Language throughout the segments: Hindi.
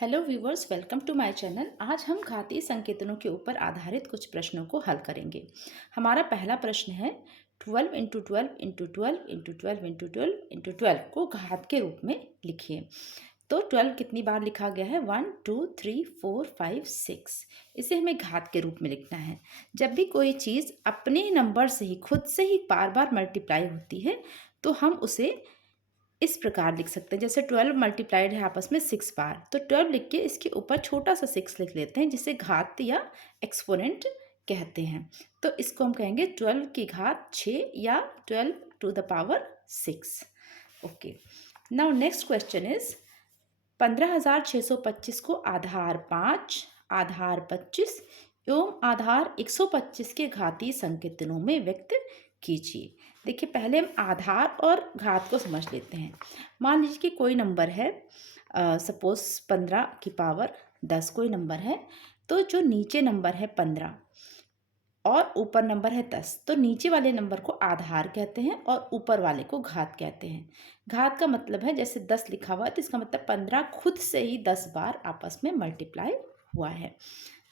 Hello viewers, welcome to my channel. आज हम घातीय संकेतनों के ऊपर आधारित कुछ प्रश्नों को हल करेंगे। हमारा पहला प्रश्न है 12 into 12 into 12 into 12 into 12 into 12 को घात के रूप में लिखिए। तो 12 कितनी बार लिखा गया है? 1 2 3 4 5 6। इसे हमें घात के रूप में लिखना है। जब भी कोई चीज़ अपने नंबर से ही खुद से ही बार बार मल्टीप्लाई होती है तो हम उसे इस प्रकार लिख सकते हैं। जैसे 12 मल्टीप्लाइड है आपस में 6 बार, तो 12 लिख के इसके ऊपर छोटा सा 6 लिख लेते हैं, जिसे घात या एक्सपोनेंट कहते हैं। तो इसको हम कहेंगे 12 की घात 6 या 12 to the power 6। Okay, now next question is 15,625 को आधार 5, आधार 25 एवं आधार 125 के घातीय संकेतनों में व्यक्त कीजिए। देखिए, पहले हम आधार और घात को समझ लेते हैं। मान लीजिए कि कोई नंबर है, सपोज 15 की पावर 10 कोई नंबर है, तो जो नीचे नंबर है 15 और ऊपर नंबर है 10, तो नीचे वाले नंबर को आधार कहते हैं और ऊपर वाले को घात कहते हैं। घात का मतलब है, जैसे 10 लिखा हुआ है तो इसका मतलब 15 खुद से ही 10 बार आपस में मल्टीप्लाई हुआ है।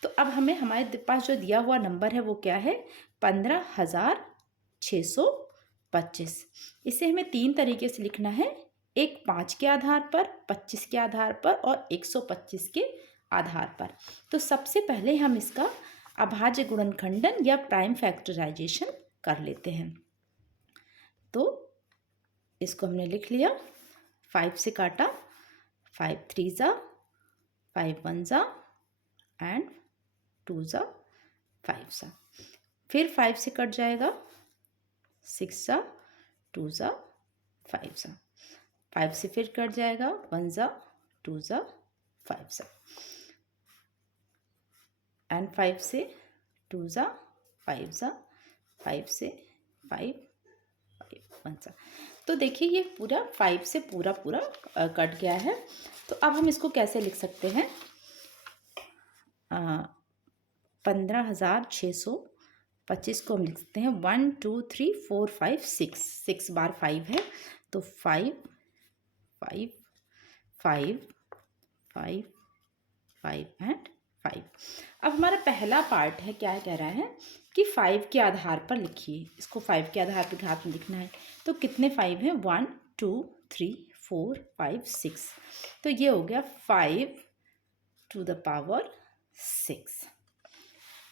तो अब हमें हमारे पास जो दिया हुआ नंबर है वो क्या है? 15,625। इसे हमें 3 तरीके से लिखना है, एक 5 के आधार पर, 25 के आधार पर और 125 के आधार पर। तो सबसे पहले हम इसका अभाज्य गुणनखंडन या प्राइम फैक्टराइजेशन कर लेते हैं। तो इसको हमने लिख लिया, 5 से काटा, 5 3 जा, 5 1 जा एंड 2 जा 5 जा। फिर 5 से कट जाएगा, 6 जा, 2 जा 5 जा। 5 से फिर कट जाएगा, 1 जा, 2 जा 5 जा एंड 5 से 2 जा 5 जा, 5 से 5 1 जा। तो देखिए, ये पूरा 5 से पूरा कट गया है। तो अब हम इसको कैसे लिख सकते हैं? 15,625 को हम लिख सकते हैं 1 2 3 4 5 6। 6 बार 5 है, तो 5 5 5 5 5 एंड 5। अब हमारा पहला पार्ट है, क्या कह रहा है कि 5 के आधार पर लिखिए। इसको 5 के आधार पर घात में लिखना है। तो कितने 5 हैं? 1 2 3 4 5 6। तो ये हो गया 5 to the power 6।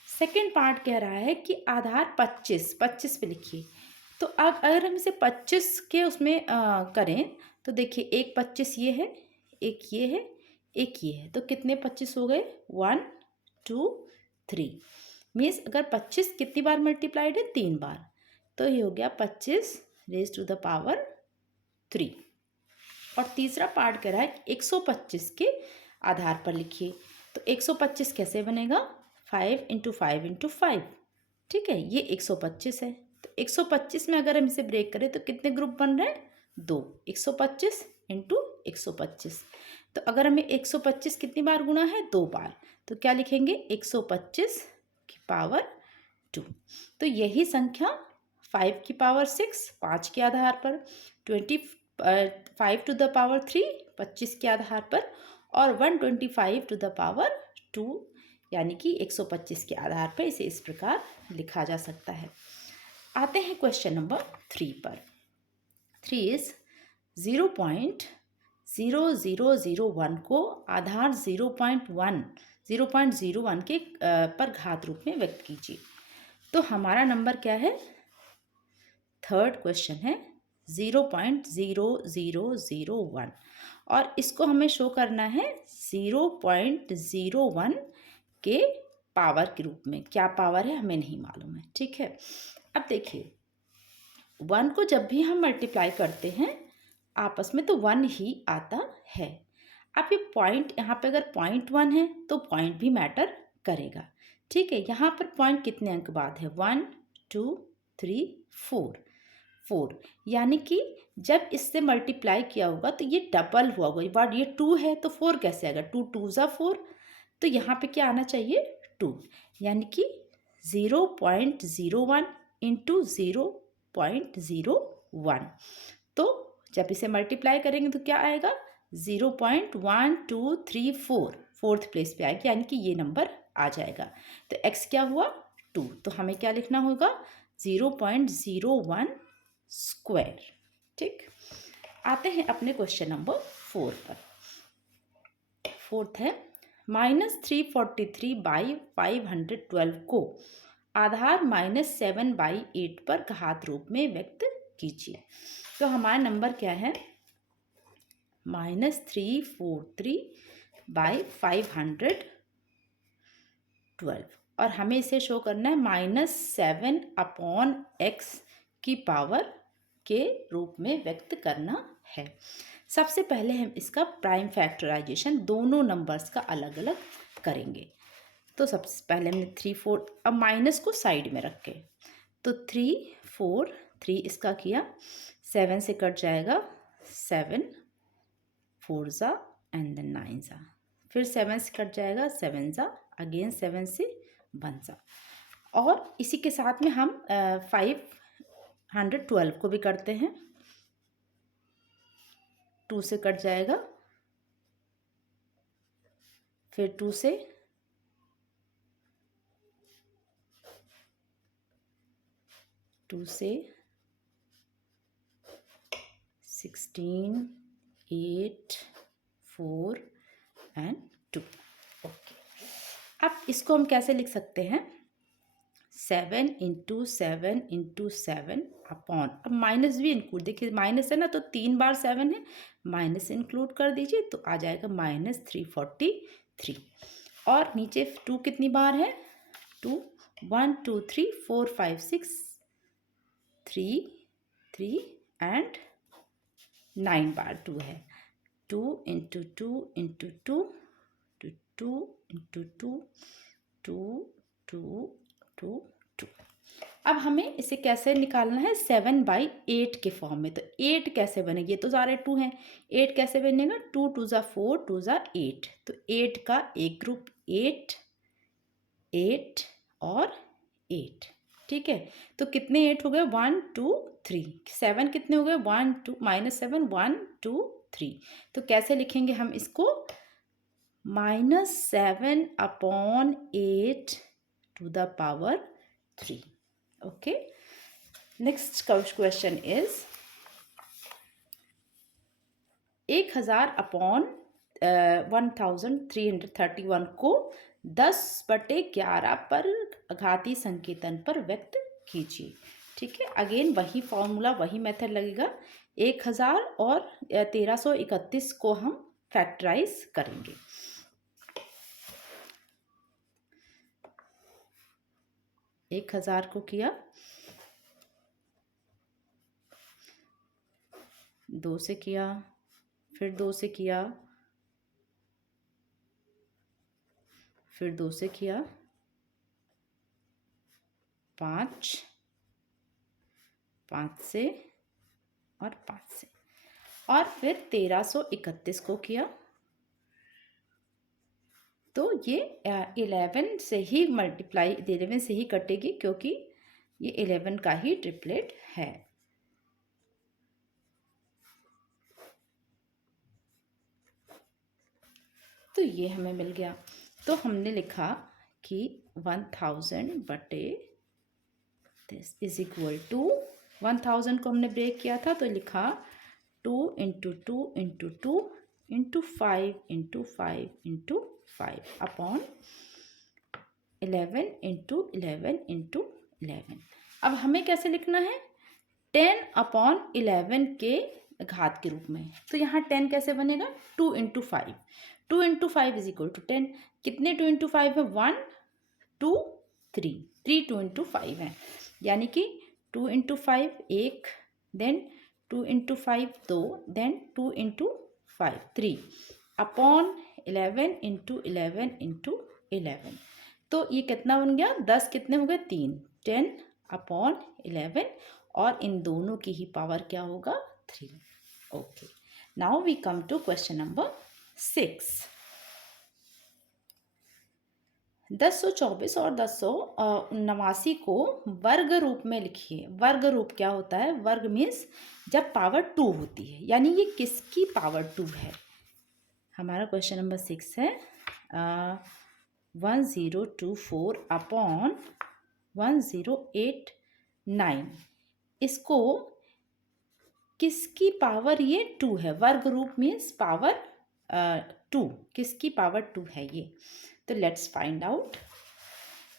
Second part कह रहा है कि आधार 25 पे लिखिए। तो अब अगर हम इसे 25 के उसमें करें तो देखिए, एक 25 ये है, एक ये है, एक ये है, तो कितने 25 हो गए? 1 2 3। मीन्स अगर 25 कितनी बार मल्टीप्लाइड है? 3 बार। तो ये हो गया 25 रेज टू द पावर 3। और तीसरा पार्ट कह रहा है 125 के आधार पर लिखिए। तो 125 कैसे बनेगा? 5 इंटू 5 इंटू 5। ठीक है, ये 125 है। तो 125 में अगर हम इसे ब्रेक करें तो कितने ग्रुप बन रहे हैं? 2। 125 इंटू 125। तो अगर हमें 125 कितनी बार गुणा है? 2 बार। तो क्या लिखेंगे? 125 की पावर 2। तो यही संख्या 5 की पावर 6 5 के आधार पर, 5 टू द पावर 3 25 के आधार पर और 125 टू द पावर 2 यानी कि 125 के आधार पर इसे इस प्रकार लिखा जा सकता है। आते हैं क्वेश्चन नंबर 3 पर। 3 इज 0.0001 को आधार 0.01 के पर घात रूप में व्यक्त कीजिए। तो हमारा नंबर क्या है? थर्ड क्वेश्चन है 0.0001 और इसको हमें शो करना है 0.01 के पावर के रूप में। क्या पावर है हमें नहीं मालूम है। ठीक है, अब देखिए, 1 को जब भी हम मल्टीप्लाई करते हैं आपस में तो 1 ही आता है। अब ये पॉइंट, यहाँ पे अगर 0.1 है तो पॉइंट भी मैटर करेगा। ठीक है, यहाँ पर पॉइंट कितने अंक बाद है? 1 2 3 4। यानी कि जब इससे मल्टीप्लाई किया होगा तो ये डबल हुआ होगा। बार ये 2 है तो 4 कैसे आएगा? 2 2 जा 4। तो यहाँ पे क्या आना चाहिए? 2। यानी कि 0.01 इंटू 0.01। तो जब इसे मल्टीप्लाई करेंगे तो क्या आएगा? 0.1234 फोर्थ प्लेस पे आएगी, यानी कि ये नंबर आ जाएगा। तो x क्या हुआ 2, तो हमें क्या लिखना होगा 0.01 स्क्वायर। ठीक, आते हैं अपने क्वेश्चन नंबर 4 पर। फोर्थ है -343/512 को आधार -7/8 पर घात रूप में व्यक्त कीजिए। तो हमारा नंबर क्या है -343/512 और हमें इसे शो करना है -7/x की पावर के रूप में व्यक्त करना है। सबसे पहले हम इसका प्राइम फैक्टराइजेशन दोनों नंबर्स का अलग अलग करेंगे। तो सबसे पहले हमने 3 4, अब माइनस को साइड में रख के, तो 3 4 3 इसका किया, 7 से कट जाएगा, 7 4 ज़ा एंड देन 9 ज़ा, फिर 7 से कट जाएगा, 7 ज़ा अगेन 7 से 1 ज़ा। और इसी के साथ में हम 512 को भी करते हैं, 2 से कट जाएगा, फिर 2 से 16 8 4 एंड 2। ओके, अब इसको हम कैसे लिख सकते हैं 7 इंटू 7 इंटू 7 अपॉन, अब माइनस भी इंक्लूड, देखिए माइनस है ना तो 3 बार 7 है, माइनस इंक्लूड कर दीजिए तो आ जाएगा -343। और नीचे 2 कितनी बार है 2 1 2 3 4 5 6 3 3 एंड 9 बार 2 है, 2 इंटू 2 इंटू 2 2 इंटू 2 2 2 2 2। अब हमें इसे कैसे निकालना है 7/8 के फॉर्म में। तो 8 कैसे बनेगी, ये तो सारे 2 हैं, 8 कैसे बनेगा 2 2 ज़ा 4 2 ज़ा 8, तो 8 का एक ग्रुप 8 8 और 8। ठीक है, तो कितने 8 हो गए 1 2 3, 7 कितने हो गए 1 2 -7 1 2 3। तो कैसे लिखेंगे हम इसको -7/8 to the power 3। okay, next question is 1000/1331 को 10/11 पर घातीय संकेतन पर व्यक्त कीजिए। ठीक है, अगेन वही फॉर्मूला वही मेथड लगेगा, 1000 और 1331 को हम फैक्टराइज करेंगे। 1000 को किया, 2 से किया, फिर 2 से किया, फिर 2 से किया, 5 से और 5 से, और फिर 1331 को किया। तो ये 11 से ही मल्टीप्लाई 11 से ही कटेगी क्योंकि ये 11 का ही ट्रिपलेट है। तो ये हमें मिल गया। तो हमने लिखा कि 1000/this इज इक्वल टू 1000 को हमने ब्रेक किया था तो लिखा 2 into 2 into 2 into 5 into 5 into 5 upon 11 into 11 into 11। अब हमें कैसे लिखना है 10/11 के घात के रूप में। तो यहाँ 10 कैसे बनेगा 2 into 5, 2 into 5 is equal to 10। कितने 2 इंटू 5 है 1 2 3, 3 2 इंटू 5 है, यानी कि 2 into 5 1, then 2 into 5 2, then 2 into 5 3 upon 11 into 11 into 11। तो ये कितना बन गया 10 कितने हो गए 3, 10/11 और इन दोनों की ही पावर क्या होगा 3। Okay, now we come to question number 6। 1024 और 1079 को वर्ग रूप में लिखिए। वर्ग रूप क्या होता है, वर्ग मीन्स जब पावर 2 होती है, यानी ये किसकी पावर 2 है, हमारा क्वेश्चन नंबर 6 है 1024 अपॉन 1089, इसको किसकी पावर, ये 2 है, वर्ग रूप मीन्स पावर 2, किसकी पावर 2 है ये। तो लेट्स फाइंड आउट।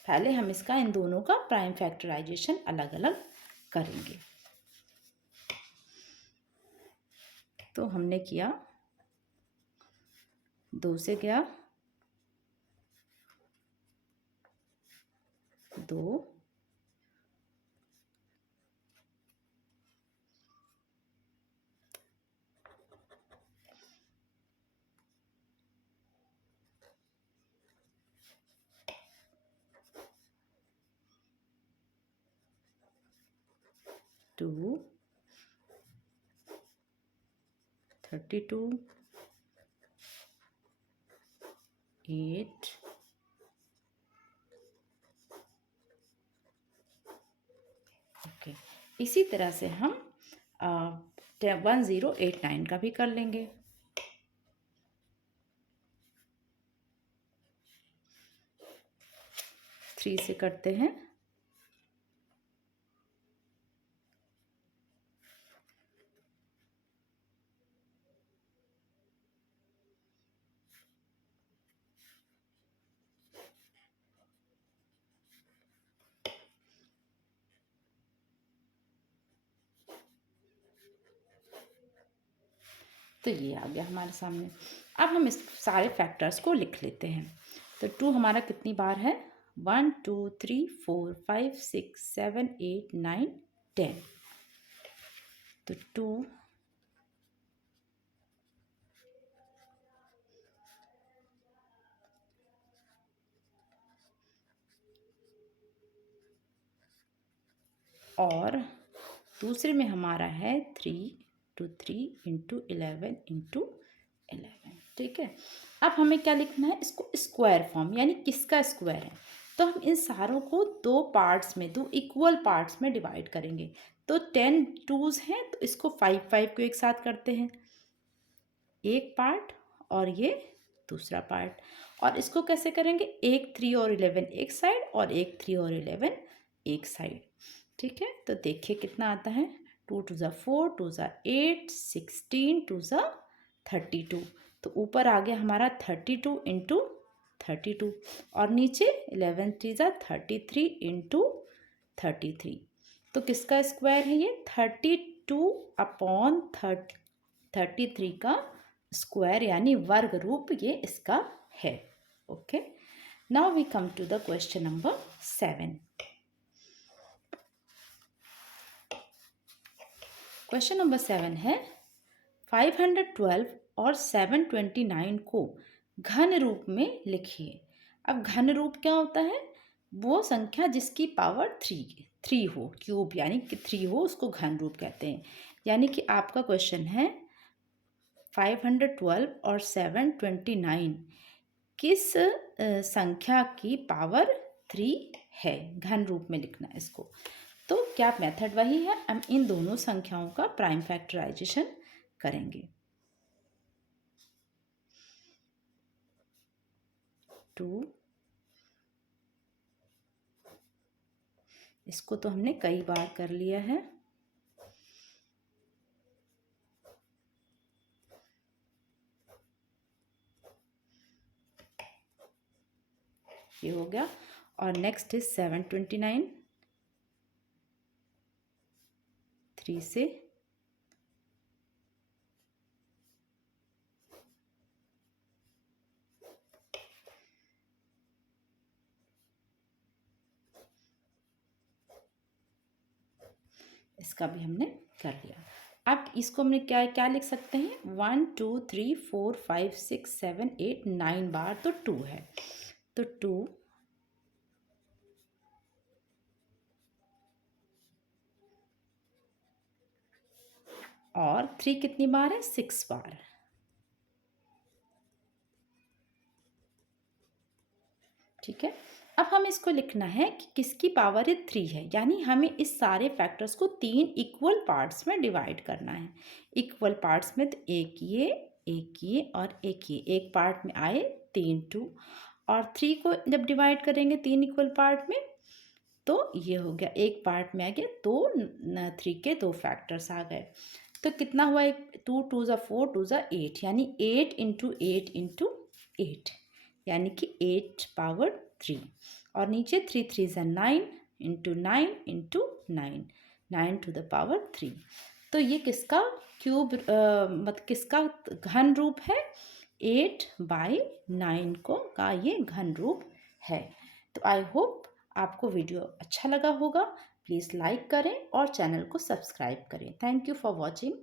पहले हम इसका इन दोनों का प्राइम फैक्टराइजेशन अलग अलग करेंगे। तो हमने किया 2 से गया 2, 2, 32, 8, ओके। इसी तरह से हम 1089 का भी कर लेंगे। थ्री से करते हैं, तो ये आ गया हमारे सामने। अब हम इस सारे फैक्टर्स को लिख लेते हैं। तो 2 हमारा कितनी बार है, 1 2 3 4 5 6 7 8 9 10। तो 2 और दूसरे में हमारा है 3 2 3 इंटू 11 इंटू 11, ठीक है। अब हमें क्या लिखना है, इसको स्क्वायर फॉर्म, यानी किसका स्क्वायर है। तो हम इन सारों को 2 पार्ट्स में, 2 इक्वल पार्ट्स में डिवाइड करेंगे। तो 10 2s हैं, तो इसको 5 5 को एक साथ करते हैं, एक पार्ट और ये दूसरा पार्ट। और इसको कैसे करेंगे, एक 3 और 11 एक साइड और एक 3 और 11 एक साइड, ठीक है। तो देखिए कितना आता है, 2 2 ज़ा 4, 2 ज़ा 8, 16, 2 ज़ा 32। तो ऊपर आ गया हमारा 32 इंटू 32 और नीचे 11 3 ज़ा 33 इंटू 33। तो किसका स्क्वायर है ये, 32 अपॉन 33 का स्क्वायर, यानी वर्ग रूप ये इसका है। Okay, now we come to the question number 7। Question number 7 है 512 और 729 को घन रूप में लिखिए। अब घन रूप क्या होता है, वो संख्या जिसकी पावर 3 हो, क्यूब यानी कि 3 हो, उसको घन रूप कहते हैं। यानी कि आपका क्वेश्चन है 512 और 729 किस संख्या की पावर 3 है, घन रूप में लिखना है इसको। तो क्या मेथड वही है, हम इन दोनों संख्याओं का प्राइम फैक्टराइजेशन करेंगे। 2, इसको तो हमने कई बार कर लिया है, ये हो गया। और नेक्स्ट इज 729, 3 से, इसका भी हमने कर लिया। अब इसको हमने क्या क्या लिख सकते हैं, 1 2 3 4 5 6 7 8 9 बार, तो 2 है। तो 2 और 3 कितनी बार है, 6 बार, ठीक है। अब हमें इसको लिखना है कि किसकी पावर 3 है, यानी हमें इस सारे फैक्टर्स को 3 इक्वल पार्ट्स में डिवाइड करना है। इक्वल पार्ट्स में तो एक ये एक ये और एक ये, एक पार्ट में आए 3 2, और 3 को जब डिवाइड करेंगे 3 इक्वल पार्ट में तो ये हो गया, एक पार्ट में आ गया, तो 3 के 2 फैक्टर्स आ गए। तो कितना हुआ, एक 2 2 ज़ा 4 2 ज़ा 8, यानी 8 इंटू 8 इंटू 8, यानी कि 8 पावर 3, और नीचे 3 3 ज़ा 9 into 9 into 9, 9 to the power 3। तो ये किसका क्यूब मतलब किसका घन रूप है, 8/9 का ये घन रूप है। तो आई होप आपको वीडियो अच्छा लगा होगा। प्लीज़ लाइक करें और चैनल को सब्सक्राइब करें। Thank you for watching.